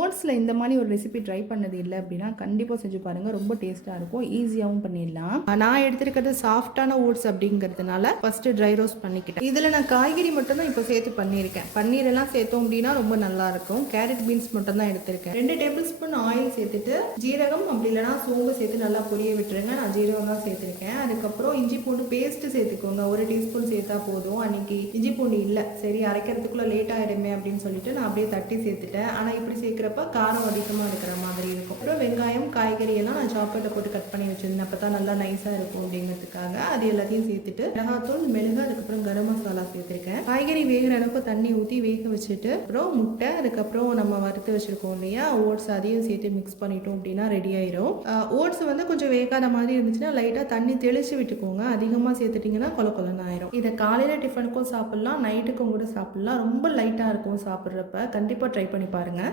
ஓட்ஸில் இந்த மாதிரி ஒரு ரெசிபி ட்ரை பண்ணது இல்லை அப்படின்னா கண்டிப்பாக செஞ்சு பாருங்கள். ரொம்ப டேஸ்ட்டாக இருக்கும், ஈஸியாகவும் பண்ணிடலாம். நான் எடுத்துருக்கிறது சாஃப்டான ஓட்ஸ் அப்படிங்கிறதுனால ஃபஸ்ட்டு ட்ரை ரோஸ்ட் பண்ணிக்கிட்டேன். இதில் நான் காய்கறி மட்டும் தான் இப்போ சேர்த்து பண்ணியிருக்கேன். பன்னீரெல்லாம் சேர்த்தோம் அப்படின்னா ரொம்ப நல்லாயிருக்கும். கேரட் பீன்ஸ் மட்டும் தான் எடுத்திருக்கேன். 2 டேபிள் ஸ்பூன் ஆயில் சேர்த்துட்டு ஜீரகம் அப்படி இல்லைனா சோம்பு சேர்த்து நல்லா பொரிய விட்டுருங்க. நான் ஜீரகம் தான் சேர்த்துருக்கேன். அதுக்கப்புறம் இஞ்சி பூண்டு பேஸ்ட்டு சேர்த்துக்கோங்க. 1 டீஸ்பூன் சேர்த்தா போதும். அன்றைக்கி இஞ்சி பூண்டு இல்லை, சரி அரைக்கிறதுக்குள்ளே லேட் ஆகிடுமே அப்படின்னு சொல்லிட்டு நான் அப்படியே தட்டி சேர்த்துட்டேன். ஆனால் இப்படி சேர்க்குறப்ப காரம் அதிகமாக இருக்கிற மாதிரி இருக்கும். அப்புறம் வெங்காயம் காய்கறி எல்லாம் நான் சாப்பரில் போட்டு கட் பண்ணி வச்சுருந்தேன். அப்போ தான் நல்லா நைஸாக இருக்கும் அப்படிங்கிறதுக்காக அது எல்லாத்தையும் சேர்த்துட்டு மிளகாத்தூள், மிளகு, அதுக்கப்புறம் கரம் மசாலா சேர்த்துருக்கேன். காய்கறி வேகிற அளவுக்கு தண்ணி ஊற்றி வேக வச்சுட்டு அப்புறம் முட்டை, அதுக்கப்புறம் நம்ம வறுத்து வச்சுருக்கோம் இல்லையா ஓட்ஸ், அதையும் சேர்த்து மிக்ஸ் பண்ணிட்டோம் அப்படின்னா ரெடி ஆயிரும். ஓட்ஸ் வந்து கொஞ்சம் வேகாத மாதிரி இருந்துச்சுன்னா லைட்டாக தண்ணி தெளித்து விட்டுக்கோங்க. அதிகமாக சேர்த்துட்டிங்கன்னா கொல கொலன்னு ஆயிரும். இதை காலையில் டிஃபனுக்கும் சாப்பிட்லாம், நைட்டுக்கும் கூட சாப்பிட்லாம். ரொம்ப லைட்டாக இருக்கும் சாப்பிட்றப்ப. கண்டிப்பாக ட்ரை பண்ணி பாருங்கள்.